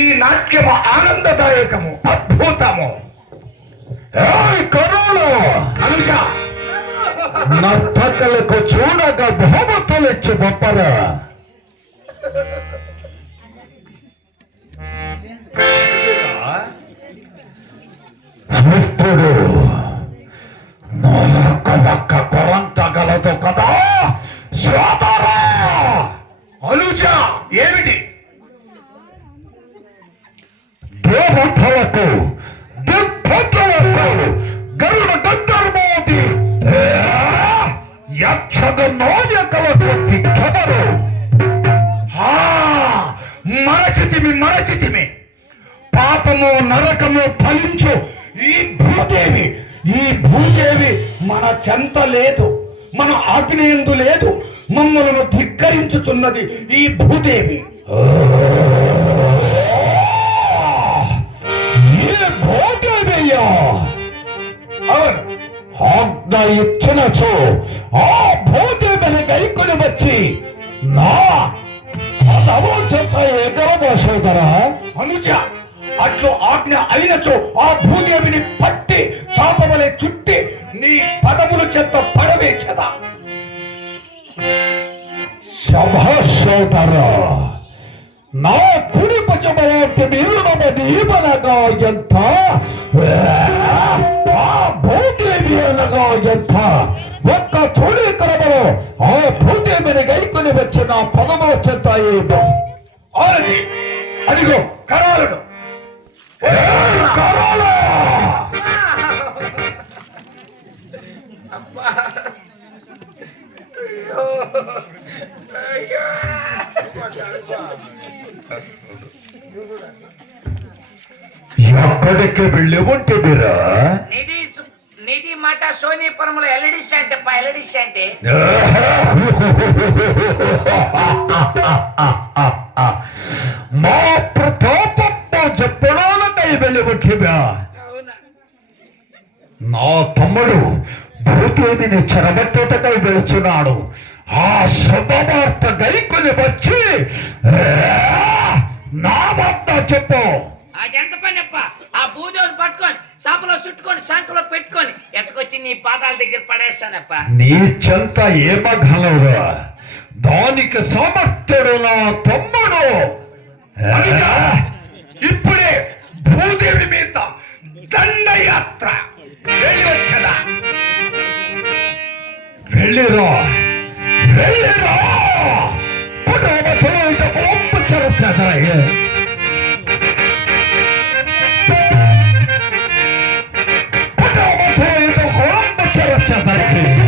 ఈ నాట్యము ఆనందదాయకము అద్భుతము. ఏయ్ కరుణు అనుజ. నర్తకులకు చూడక బహుమతులు ఇచ్చి పంపరా. ఇప్పుడు నోక ఒక్క కొరంతగలదు కదా. సోదరా అనుజ ఏమిటి? దేవతలకు దిగ్భద్రులకు గరుడ గంధర్వోది యక్షగ నాయకులకు దిక్కబరు మరచితిమి మరచితిమి. పాపము నరకము ఫలించు ఈ భూదేవి ఈ భూదేవి మన చెంత లేదు మన ఆగ్నేయందు లేదు మమ్మలను ధిక్కరించుచున్నది ఈ భూదేవి. ఇచ్చినచో ఆ భూదేవిని గైకొని వచ్చి నా పదము చెత్త ఎగరబోసోదరా అనుజ అట్లు ఆజ్ఞ అయినచో ఆ భూదేవిని పట్టి చాపవలే చుట్టి నీ పదముల చెత్త పడవేచదా. సభాసోదర నా కుడి భుజములోకి నిలుడమ నీవనగా ఎంత? ఎంత ఒక్క తొలి క్రమలో ఆ భూదేవిని గైకొని వచ్చిన పదముల చెత్త ఆరది అడిగో కరాలుడు. కరాలా? ఎక్కడికి వెళ్ళి ఉంటే మీరా మాట సోనీపురంలో ఎల్ఈడి సెంట్ అప్ప ఎల్ఈడి సెంట్ మా ప్రతాపమ్మ చెప్పడాలకై వెళ్ళి ఉంటివా అవునా? నా తమ్ముడు భూదేవిని చెరబట్టుటకై వెళుచున్నాడు. ఆ శుభవార్త గైకొని వచ్చి నా వద్ద చెప్పు. అదెంత భూదేవిని పట్టుకొని సాపలో చుట్టుకొని సంకలో పెట్టుకొని ఎట్టుకొచ్చి నీ పాదాల దగ్గర పడేస్తానప్ప. నీ చెంత ఏమగలవురా దానికి సమర్థుడు నా తమ్ముడు? ఇప్పుడే భూదేవి మీద దండయాత్ర వెళ్ళి వచ్చదా వెళ్ళిరా. వెళ్ళిరా! nothing.